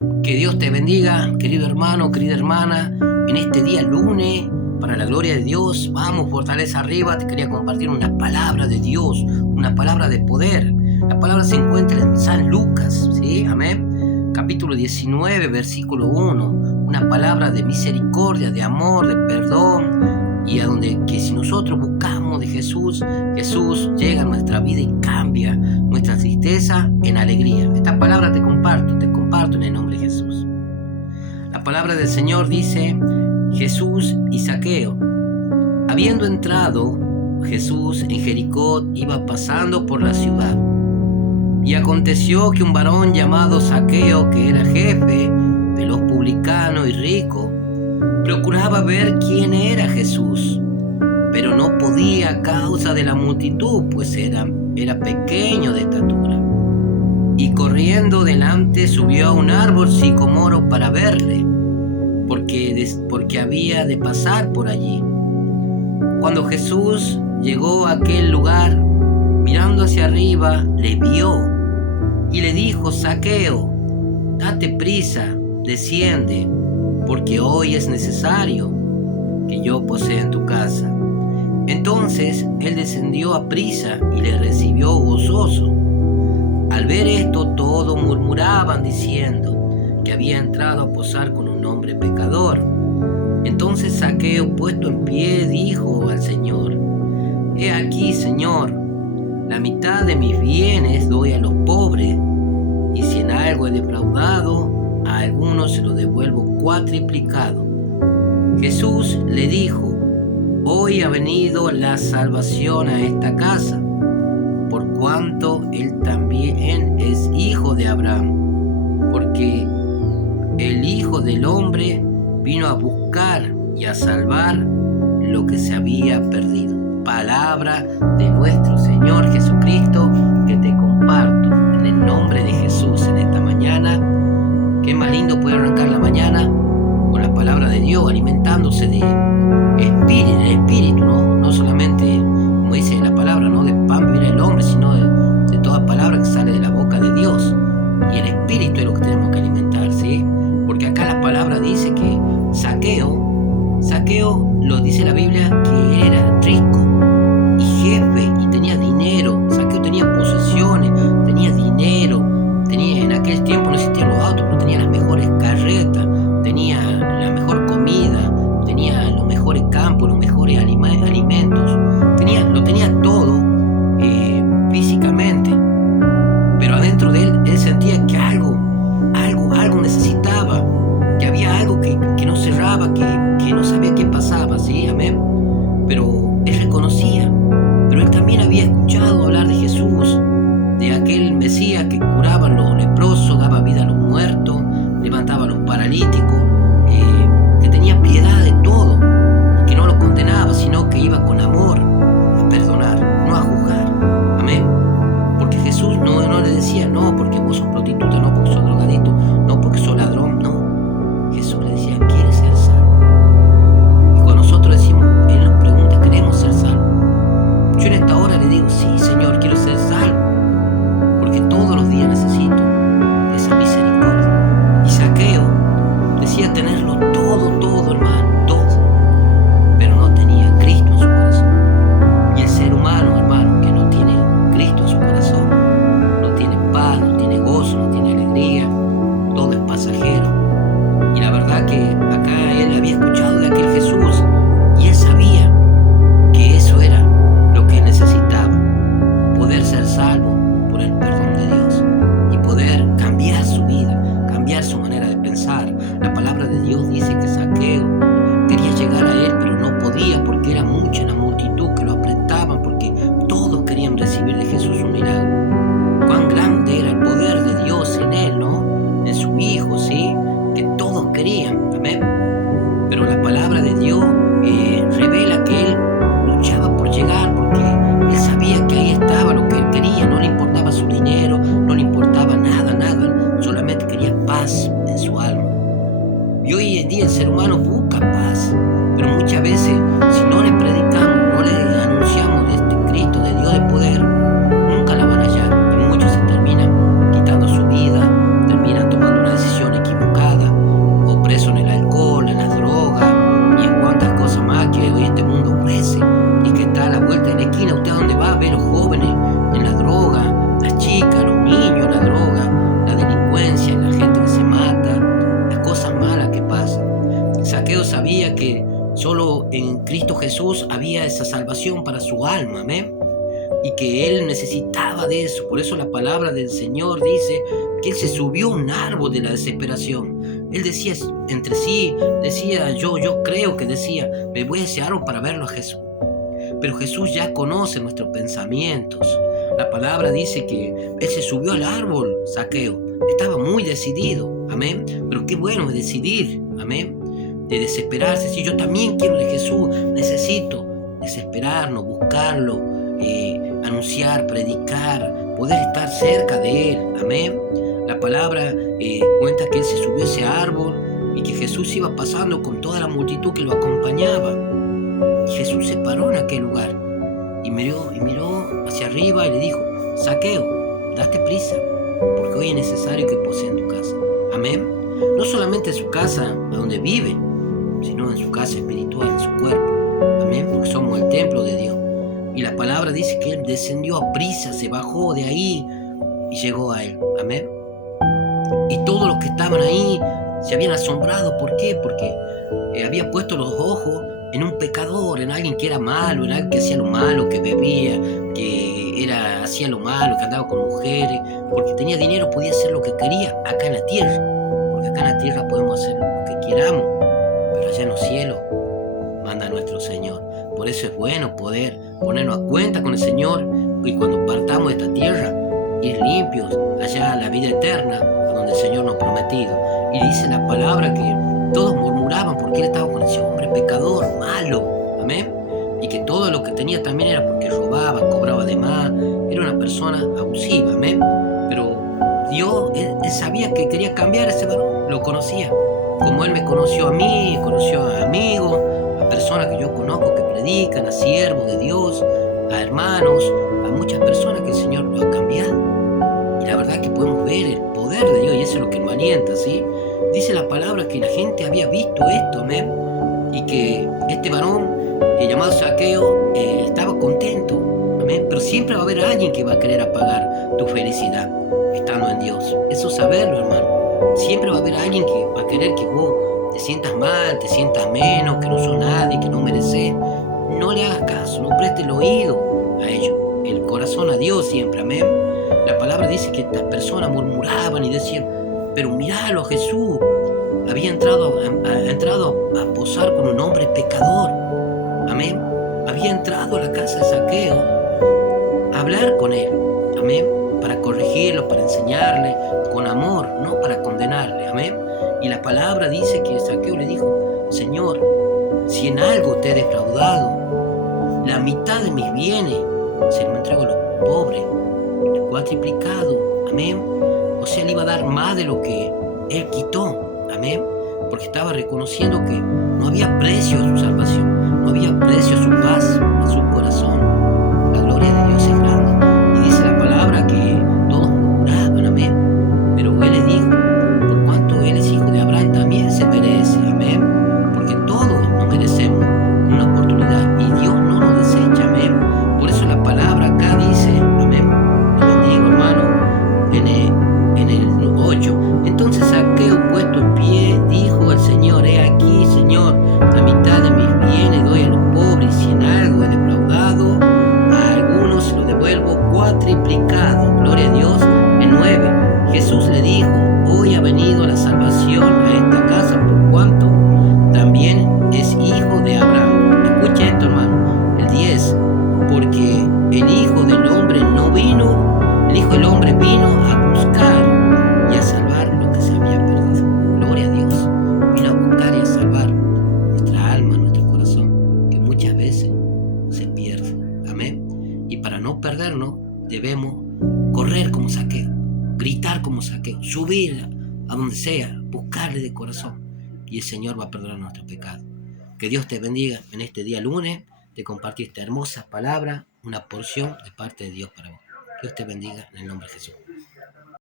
Que Dios te bendiga, querido hermano, querida hermana, en este día lunes, para la gloria de Dios. Vamos, fortaleza arriba. Te quería compartir una palabra de Dios, una palabra de poder. La palabra se encuentra en San Lucas, ¿sí? Amén. Capítulo 19, versículo 1. Una palabra de misericordia, de amor, de perdón. Y a donde que si nosotros buscamos de Jesús, Jesús llega a nuestra vida y cambia nuestra tristeza en alegría. Esta palabra te comparto en el nombre de Jesús. La palabra del Señor dice: Jesús y Zaqueo. Habiendo entrado Jesús en Jericó, iba pasando por la ciudad. Y aconteció que un varón llamado Zaqueo, que era jefe de los publicanos y rico, procuraba ver quién era Jesús, pero no podía a causa de la multitud, pues era pequeño de estatura. Y corriendo delante subió a un árbol sicomoro para verle, porque había de pasar por allí. Cuando Jesús llegó a aquel lugar, mirando hacia arriba, le vio y le dijo: Zaqueo, date prisa, desciende, porque hoy es necesario que yo posee en tu casa. Entonces él descendió a prisa y le recibió gozoso. Al ver esto, todos murmuraban diciendo que había entrado a posar con un hombre pecador. Entonces Zaqueo, puesto en pie, dijo al Señor: He aquí, Señor, la mitad de mis bienes doy a los pobres, y si en algo he defraudado a algunos, se lo devuelvo cuatriplicado. Jesús le dijo: Hoy ha venido la salvación a esta casa, por cuanto él también es hijo de Abraham, porque el Hijo del Hombre vino a buscar y a salvar lo que se había perdido. Palabra de nuestro Señor Jesucristo que te comparto en el nombre de Jesús en esta mañana. Qué más lindo poder arrancar la mañana con la palabra de Dios, alimentándose de espíritu, no solamente, como dice la palabra, no de pan vivirá el hombre, sino de toda palabra que sale de la boca de Dios. Y el espíritu es lo que tenemos que alimentar, ¿sí? Porque acá la palabra dice que Zaqueo lo dice la Biblia, que era rico y jefe y tenía dinero. Zaqueo tenía posesiones, tenía dinero, en aquel tiempo no existían los autos, pero tenía las mejores carretas, tenía la mejor comida, tenía los mejores campos, los mejores alimentos, lo tenía todo físicamente, pero adentro de él sentía que algo necesitaba, que había algo que no cerraba, que no sabía qué pasaba, ¿sí? Amén. Pero él reconocía, pero él también había escuchado hablar de Jesús, de aquel Mesías que curaba a los leprosos, daba vida a los muertos, levantaba a los paralíticos, que tenía piedad de todo, que no lo condenaba, sino que iba con amor a perdonar, no a juzgar. Amén. Porque Jesús no le decía: no, porque vos sos prostituta, no, porque sos drogadito, no, porque sos ladrón, no. Jesús le decía: ¿quieres ser salvo? Y cuando nosotros decimos, Él nos pregunta: ¿queremos ser salvos? Yo en esta hora le digo: sí, Señor, quiero ser salvo, porque todos los días necesito de esa misericordia. Y Zaqueo decía tenerlo todo, hermano, todo, pero no tenía Cristo en su corazón. Y el ser humano, hermano, que no tiene Cristo en su corazón, no tiene paz, no tiene gozo, no tiene alegría, todo es pasajero. Y la verdad que acá él había escuchado de aquel Jesús y él sabía que eso era lo que él necesitaba: poder ser salvo por el perdón de Dios y poder cambiar su vida, cambiar su manera de pensar. La palabra de Dios dice que Zaqueo quería llegar a él, pero no podía, porque era mucha la multitud que lo apretaban, porque todos querían recibir de Jesús un milagro. Cuán grande era el poder de Dios en él, ¿no? En su Hijo, ¿sí? Que todos querían, amén. Pero la palabra de Dios revela que él luchaba por llegar, porque él sabía que ahí estaba lo que él quería. No le importaba su dinero, no le importaba nada, solamente quería paz en su alma. Y hoy en día el ser humano busca paz, pero muchas veces, si no le predicamos, no le anunciamos de este Cristo de Dios de poder, nunca la van a hallar. Y muchos se terminan quitando su vida, terminan tomando una decisión equivocada. Cristo Jesús había esa salvación para su alma, amén, y que él necesitaba de eso. Por eso la palabra del Señor dice que él se subió a un árbol de la desesperación. Él decía entre sí, yo creo que decía, me voy a ese árbol para verlo a Jesús. Pero Jesús ya conoce nuestros pensamientos. La palabra dice que él se subió al árbol, Zaqueo. Estaba muy decidido, amén. Pero qué bueno es decidir, amén, de desesperarse. Si yo también quiero de Jesús, necesito desesperarnos, buscarlo, anunciar, predicar, poder estar cerca de él, amén. La palabra cuenta que él se subió a ese árbol y que Jesús iba pasando con toda la multitud que lo acompañaba. Y Jesús se paró en aquel lugar y miró hacia arriba y le dijo: Zaqueo, date prisa, porque hoy es necesario que posee en tu casa. Amén. No solamente en su casa a donde vive, sino en su casa espiritual, en su cuerpo. Amén. Porque somos el templo de Dios. Y la palabra dice que él descendió a prisa, se bajó de ahí y llegó a él. Amén. Y todos los que estaban ahí se habían asombrado. ¿Por qué? Porque había puesto los ojos en un pecador, en alguien que era malo, en alguien que hacía lo malo, que bebía, que hacía lo malo, que andaba con mujeres, porque tenía dinero, podía hacer lo que quería acá en la tierra, porque acá en la tierra podemos hacer lo que queramos, pero allá en los cielos manda nuestro Señor. Por eso es bueno poder ponernos a cuenta con el Señor y cuando partamos de esta tierra, ir limpios allá a la vida eterna, a donde el Señor nos ha prometido. Y dice la palabra que todos murmuraban porque él estaba con ese hombre pecador, malo, amén, y que todo lo que tenía también era porque robaba, cobraba de más, era una persona abusiva, amén. Pero Dios, él sabía que quería cambiar a ese varón, lo conocía, como él me conoció a mí, conoció a amigos, a personas que yo conozco que predican, a siervos de Dios, a hermanos, a muchas personas que el Señor lo ha cambiado. Y la verdad que podemos ver el poder de Dios, y eso es lo que nos alienta, ¿sí? Dice la palabra que la gente había visto esto, amén, y que este varón llamado Zaqueo estaba contento, amén. Pero siempre va a haber alguien que va a querer apagar tu felicidad estando en Dios. Eso saberlo, hermano. Siempre va a haber alguien que va a querer que vos te sientas mal, te sientas menos, que no sos nadie, que no mereces. No le hagas caso, no preste el oído a ellos, el corazón a Dios siempre, amén. La palabra dice que estas personas murmuraban y decían: pero miralo, Jesús había entrado a posar con un hombre pecador, amén. Había entrado a la casa de Zaqueo a hablar con él, amén, para corregirlo, para enseñarle con amor, no para condenarle, amén. Y la palabra dice que Zaqueo le dijo: Señor, si en algo te he defraudado, la mitad de mis bienes se lo entrego a los pobres, cuatriplicado, amén. O sea, le iba a dar más de lo que él quitó, amén, porque estaba reconociendo que no había precio a su salvación, no había precio a su paz, a su corazón. La gloria de Dios es grande. Y dice la palabra que todos murmuraban, amén, pero él le dijo: por cuanto él es hijo de Abraham, también se merece, amén, porque todos nos merecemos una oportunidad y Dios no nos desecha, amén. Por eso la palabra acá dice, amén, le bendigo, hermano, en el 8. Entonces Zaqueo, puesto en pie, dijo al Señor: he aquí, Señor, la mitad de mis bienes doy a los pobres, y si en algo he defraudado a algunos, se lo devuelvo cuatriplicado. Gloria a Dios. En 9, Jesús le dijo: hoy ha venido la salvación a esta casa, por cuanto también es hijo de Abraham. Escucha esto, hermano. El 10, porque el Hijo del Hombre no vino, el Hijo del Hombre vino a buscar y a salvar lo que se había perdido. Gloria a Dios. Vino a buscar y a salvar nuestra alma, nuestro corazón, que muchas veces se pierde. Amén. Y para no perdernos, debemos correr como Zaqueo, gritar como Zaqueo, subir a donde sea, buscarle de corazón, y el Señor va a perdonar nuestro pecado. Que Dios te bendiga en este día lunes de compartir esta hermosa palabra, una porción de parte de Dios para vos. Dios te bendiga en el nombre de Jesús.